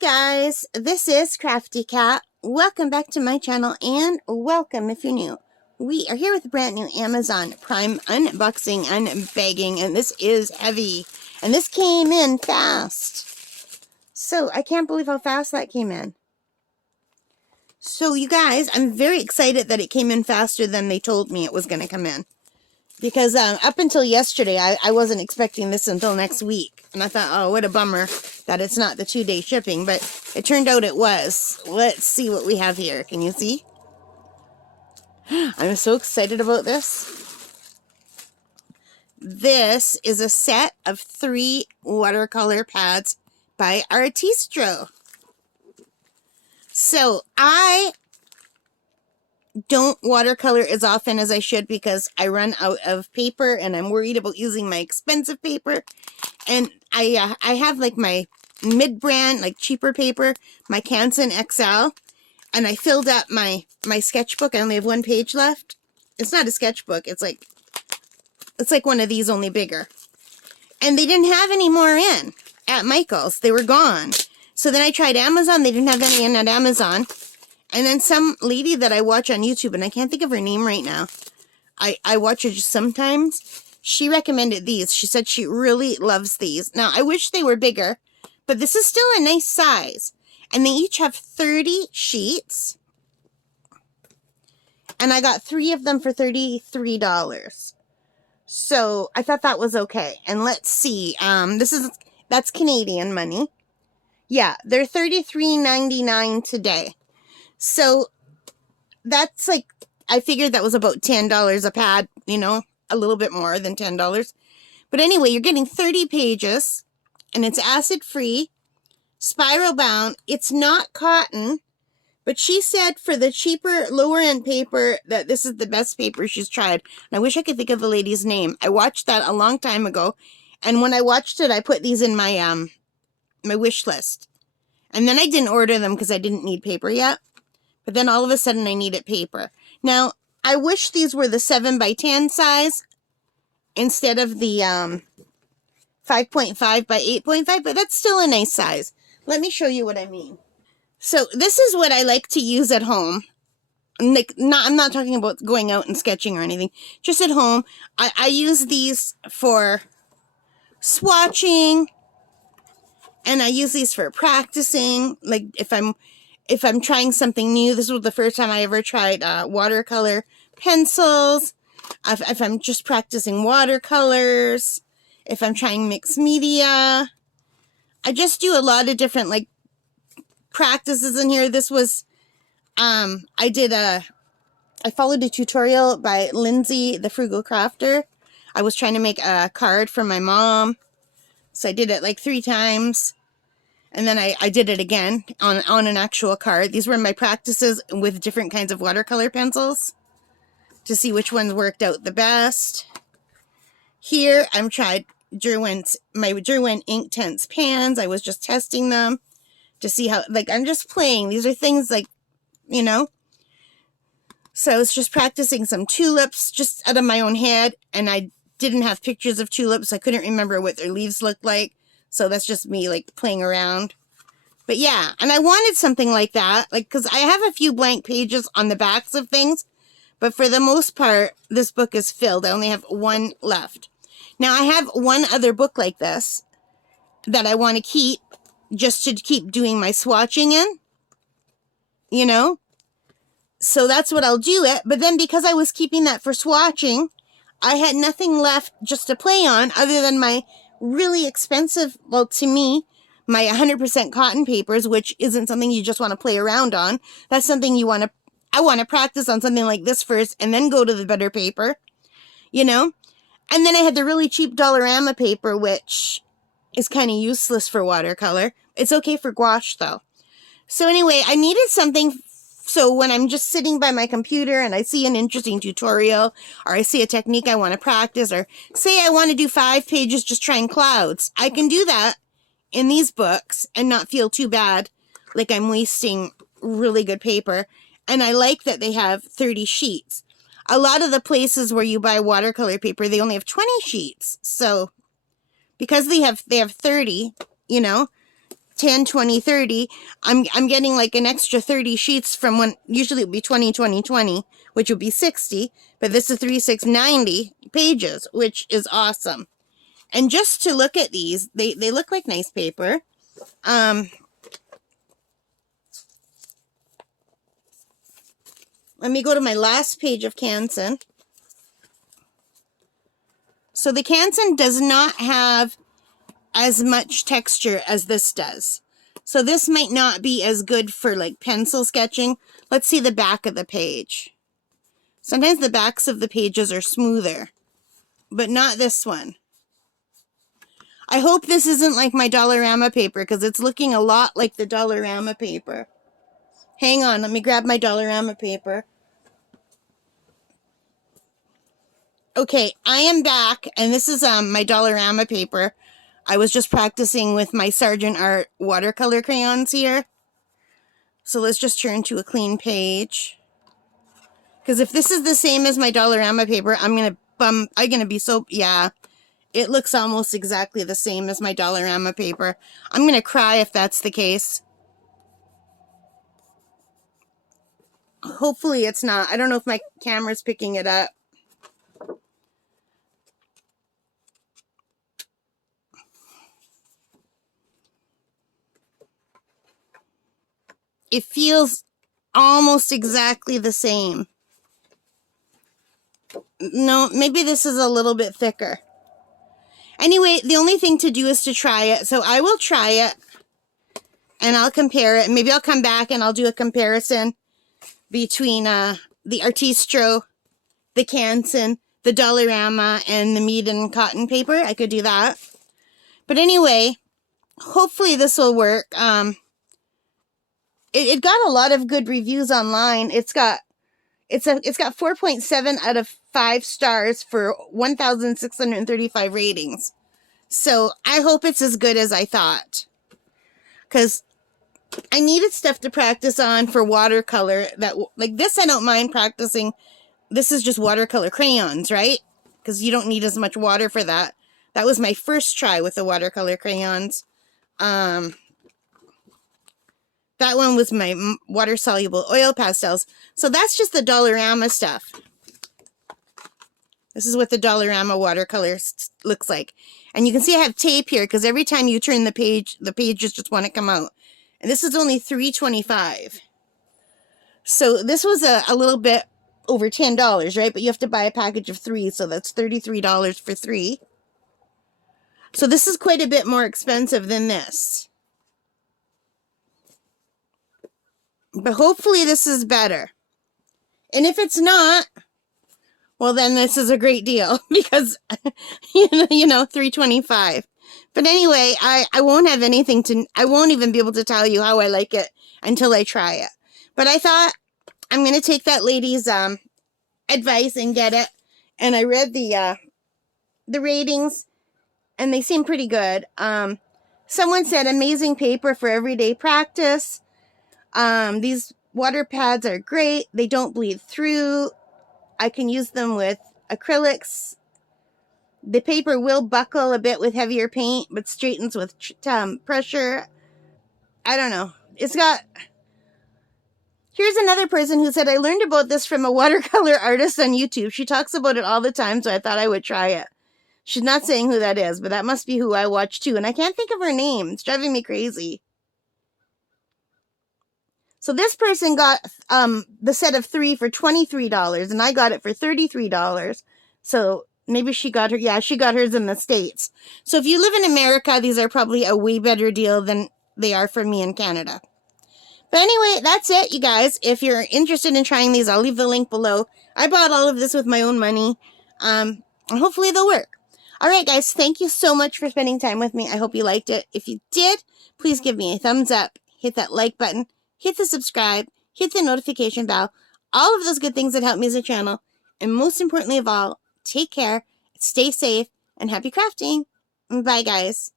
guys, this is Crafty Cat. Welcome back to my channel and welcome if you're new. We are here with a brand new Amazon Prime unboxing, unbagging, and this is heavy. And this came in fast. So I can't believe how fast that came in. So you guys, I'm very excited that it came in faster than they told me it was going to come in. Because up until yesterday, I wasn't expecting this until next week. And I thought, oh, what a bummer that it's not the 2-day shipping. But it turned out it was. Let's see what we have here. Can you see? I'm so excited about this. This is a set of 3 watercolor pads by Artistro. So I don't watercolor as often as I should because I run out of paper and I'm worried about using my expensive paper. And I have like my mid-brand, like cheaper paper, my Canson XL, and I filled up my sketchbook. I only have 1 page left. It's not a sketchbook. It's like one of these, only bigger. And they didn't have any more in at Michael's. They were gone. So then I tried Amazon. They didn't have any in at Amazon. And then some lady that I watch on YouTube, and I can't think of her name right now. I watch her just sometimes. She recommended these. She said she really loves these. Now, I wish they were bigger, but this is still a nice size. And they each have 30 sheets. And I got 3 of them for $33. So I thought that was okay. And let's see. That's Canadian money. Yeah, they're $33.99 today. So that's like, I figured that was about $10 a pad, you know, a little bit more than $10. But anyway, you're getting 30 pages and it's acid free, spiral bound. It's not cotton, but she said for the cheaper, lower end paper that this is the best paper she's tried. And I wish I could think of the lady's name. I watched that a long time ago. And when I watched it, I put these in my, my wish list. And then I didn't order them because I didn't need paper yet. But then all of a sudden I needed paper. Now, I wish these were the 7x10 size instead of the 5.5 by 8.5, but that's still a nice size. Let me show you what I mean. So this is what I like to use at home. Like, I'm not talking about going out and sketching or anything. Just at home. I use these for swatching, and I use these for practicing. Like if I'm trying something new. This was the first time I ever tried watercolor pencils. If I'm just practicing watercolors. If I'm trying mixed media. I just do a lot of different like practices in here. This was, I followed a tutorial by Lindsay, the Frugal Crafter. I was trying to make a card for my mom. So I did it like 3 times. And then I did it again on an actual card. These were my practices with different kinds of watercolor pencils to see which ones worked out the best. Here, I'm tried my Derwent Inktense pans. I was just testing them to see how, like, I'm just playing. These are things like, you know. So I was just practicing some tulips just out of my own head. And I didn't have pictures of tulips. I couldn't remember what their leaves looked like. So that's just me, like, playing around. But yeah, and I wanted something like that, like, because I have a few blank pages on the backs of things. But for the most part, this book is filled. I only have 1 left. Now, I have 1 other book like this that I want to keep just to keep doing my swatching in. You know? So that's what I'll do it. But then because I was keeping that for swatching, I had nothing left just to play on other than my really expensive, well, to me, my 100% cotton papers, which isn't something you just want to play around on. That's something I want to practice on something like this first and then go to the better paper, you know? And then I had the really cheap Dollarama paper, which is kind of useless for watercolor. It's okay for gouache, though. So anyway, I needed something. So when I'm just sitting by my computer and I see an interesting tutorial or I see a technique I want to practice, or say I want to do 5 pages just trying clouds, I can do that in these books and not feel too bad like I'm wasting really good paper. And I like that they have 30 sheets. A lot of the places where you buy watercolor paper, they only have 20 sheets. So because they have 30, you know, 10, 20, 30, I'm getting like an extra 30 sheets from when usually it would be 20, 20, 20, which would be 60, but this is 3, 6, 90 pages, which is awesome. And just to look at these, they look like nice paper. Let me go to my last page of Canson. So the Canson does not have as much texture as this does. So this might not be as good for like pencil sketching. Let's see the back of the page. Sometimes the backs of the pages are smoother, but not this one. I hope this isn't like my Dollarama paper because it's looking a lot like the Dollarama paper. Hang on, let me grab my Dollarama paper. Okay, I am back, and this is my Dollarama paper. I was just practicing with my Sargent Art watercolor crayons here. So let's just turn to a clean page. Because if this is the same as my Dollarama paper, I'm gonna be so, yeah. It looks almost exactly the same as my Dollarama paper. I'm gonna cry if that's the case. Hopefully it's not. I don't know if my camera's picking it up. It feels almost exactly the same. No, maybe this is a little bit thicker. Anyway, the only thing to do is to try it. So I will try it and I'll compare it. Maybe I'll come back and I'll do a comparison between the Artistro, the Canson, the Dollarama, and the Mead and Cotton paper. I could do that. But anyway, hopefully this will work. It got a lot of good reviews online. It's got 4.7 out of 5 stars for 1,635 ratings. So I hope it's as good as I thought. Because I needed stuff to practice on for watercolor. Like this I don't mind practicing. This is just watercolor crayons, right? Because you don't need as much water for that. That was my first try with the watercolor crayons. That one was my water-soluble oil pastels. So that's just the Dollarama stuff. This is what the Dollarama watercolor looks like. And you can see I have tape here because every time you turn the pages just want to come out. And this is only $3.25. So this was a little bit over $10, right? But you have to buy a package of 3, so that's $33 for 3. So this is quite a bit more expensive than this. But hopefully this is better. And if it's not, well then this is a great deal because, you know, $3.25. But anyway, I won't have anything to, I won't even be able to tell you how I like it until I try it. But I thought I'm going to take that lady's advice and get it. And I read the ratings and they seem pretty good. Someone said amazing paper for everyday practice. These water pads are great. They don't bleed through. I can use them with acrylics. The paper will buckle a bit with heavier paint, but straightens with pressure. I don't know. It's got... Here's another person who said, I learned about this from a watercolor artist on YouTube. She talks about it all the time, so I thought I would try it. She's not saying who that is, but that must be who I watch too. And I can't think of her name. It's driving me crazy. So this person got the set of 3 for $23, and I got it for $33. So maybe she got her, yeah, she got hers in the States. So if you live in America, these are probably a way better deal than they are for me in Canada. But anyway, that's it, you guys. If you're interested in trying these, I'll leave the link below. I bought all of this with my own money, and hopefully they'll work. All right, guys, thank you so much for spending time with me. I hope you liked it. If you did, please give me a thumbs up, hit that like button, hit the subscribe, hit the notification bell, all of those good things that help me as a channel. And most importantly of all, take care, stay safe, and happy crafting. Bye, guys.